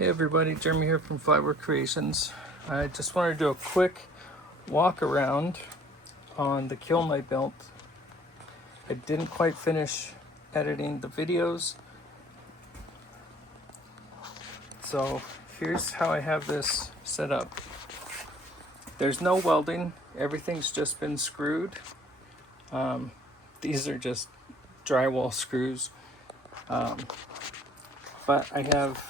Hey everybody, Jeremy here from Flyboard Creations. I just wanted to do a quick walk around on the kiln I built. I didn't quite finish editing the videos, so here's how I have this set up. There's no welding, everything's just been screwed. These are just drywall screws, but I have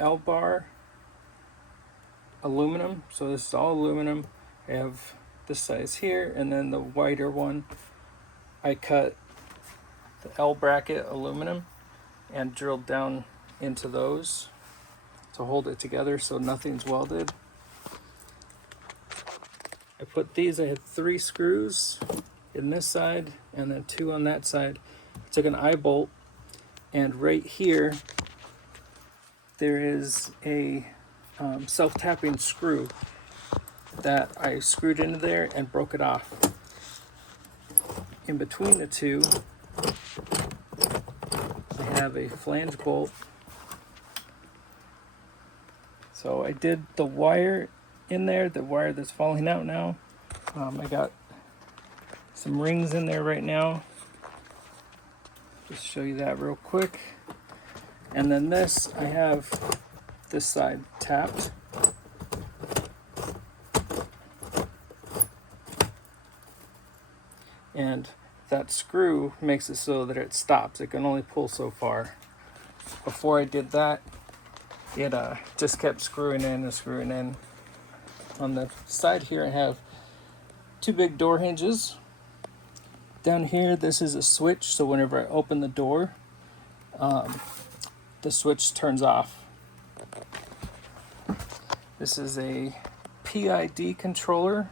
L-bar aluminum, so this is all aluminum. I have this size here, and then the wider one I cut the L bracket aluminum and drilled down into those to hold it together so nothing's welded. I put these, I had 3 screws in this side and then 2 on that side. I took an eye bolt, and right here there is a self-tapping screw that I screwed into there and broke it off. In between the two, I have a flange bolt. So I did the wire in there, the wire that's falling out now. I got some rings in there right now. Just show you that real quick. And then this, I have this side tapped. And that screw makes it so that it stops. It can only pull so far. Before I did that, it just kept screwing in and screwing in. On the side here, I have 2 big door hinges. Down here, this is a switch, so whenever I open the door, the switch turns off. This is a PID controller,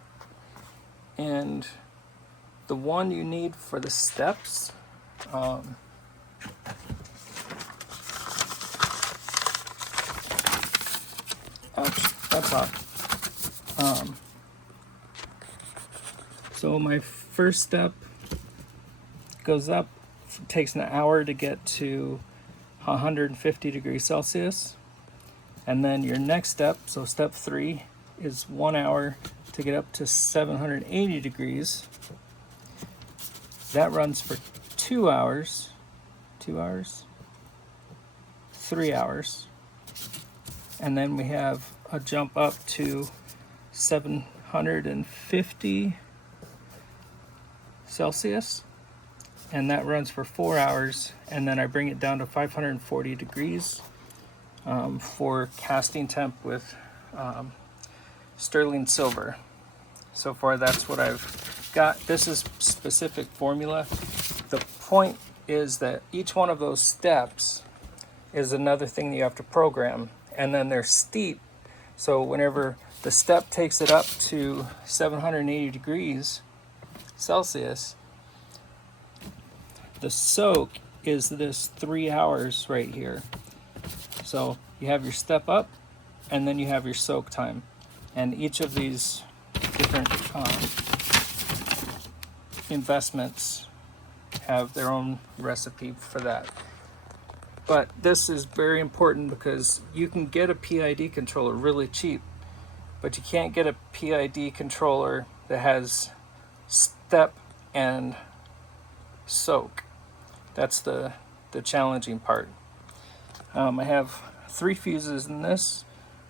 and the one you need for the steps, ouch, that's hot. So my first step goes up, takes an hour to get to 150 degrees Celsius. And then your next step, so step 3, is 1 hour to get up to 780 degrees. That runs for 2 hours, 3 hours. And then we have a jump up to 750 Celsius. And that runs for 4 hours. And then I bring it down to 540 degrees for casting temp with sterling silver. So far, that's what I've got. This is specific formula. The point is that each one of those steps is another thing that you have to program, and then they're steep. So whenever the step takes it up to 780 degrees Celsius, the soak is this 3 hours right here. So you have your step up, and then you have your soak time, and each of these different investments have their own recipe for that. But this is very important because you can get a PID controller really cheap, but you can't get a PID controller that has step and soak. That's the challenging part. I have 3 fuses in this.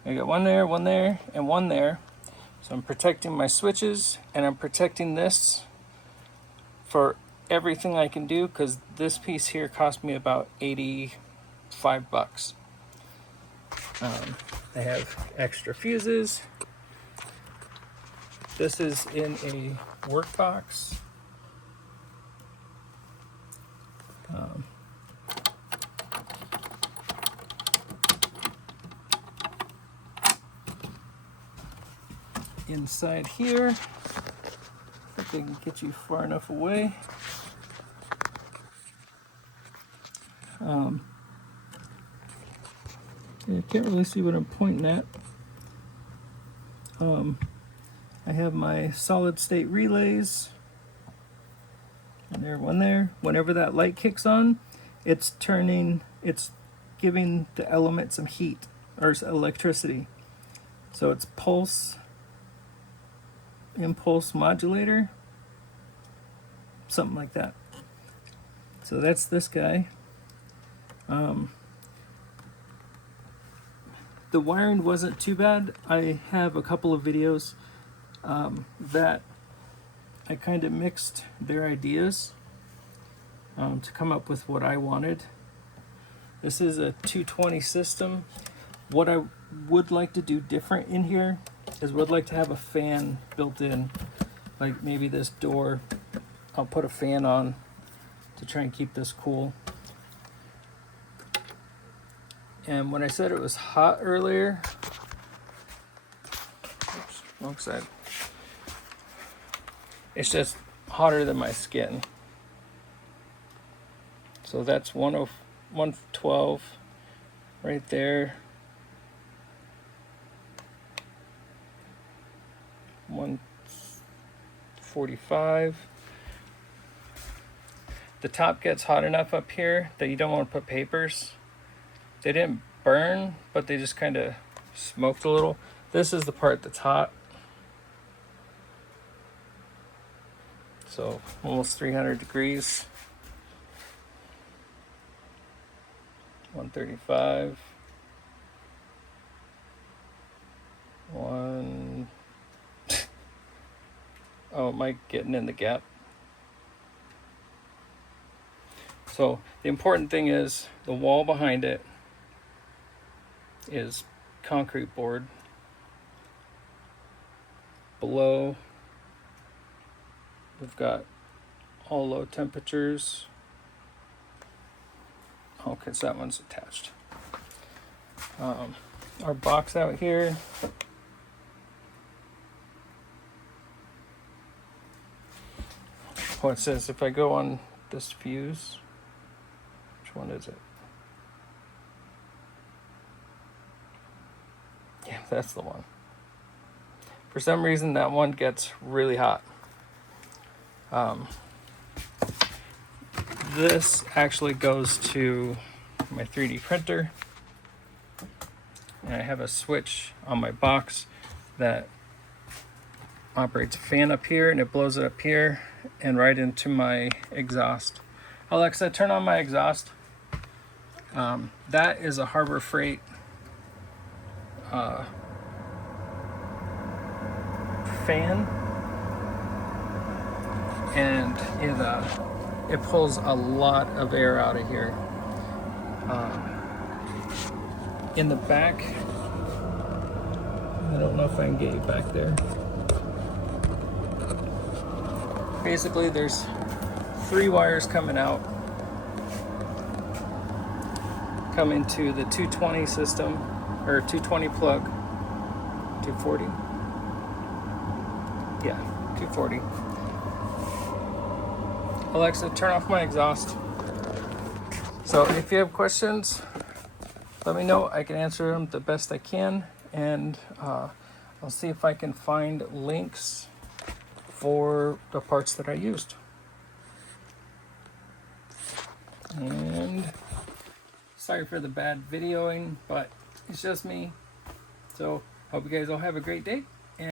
I got one there, and one there. So I'm protecting my switches, and I'm protecting this for everything I can do, because this piece here cost me about $85. I have extra fuses. This is in a workbox. Inside here, I think I can get you far enough away. I can't really see what I'm pointing at. I have my solid state relays, and there, one there. Whenever that light kicks on, it's giving the element some heat or electricity. So it's pulse impulse modulator, something like that. So that's this guy. The wiring wasn't too bad. I have a couple of videos that I kind of mixed their ideas to come up with what I wanted. This is a 220 system. What I would like to do different in here is would like to have a fan built in, like maybe this door. I'll put a fan on to try and keep this cool. And when I said it was hot earlier, oops, wrong side. It's just hotter than my skin. So that's 112 right there. 145. The top gets hot enough up here that you don't want to put papers. They didn't burn, but they just kind of smoked a little. This is the part that's hot. So almost 300 degrees. 135. Oh, am I getting in the gap? So the important thing is the wall behind it is concrete board. Below, we've got all low temperatures. Okay, so that one's attached. Our box out here. It says if I go on this fuse, which one is it? Yeah, that's the one. For some reason, that one gets really hot. This actually goes to my 3D printer. And I have a switch on my box that operates a fan up here, and it blows it up here and right into my exhaust. Alexa, turn on my exhaust. That is a Harbor Freight fan, and it pulls a lot of air out of here. In the back, I don't know if I can get you back there. Basically, there's 3 wires coming out, coming to the 220 system, or 220 plug, 240. Yeah, 240. Alexa, turn off my exhaust. So if you have questions, let me know. I can answer them the best I can, and I'll see if I can find links for the parts that I used. And sorry for the bad videoing, but it's just me. So hope you guys all have a great day.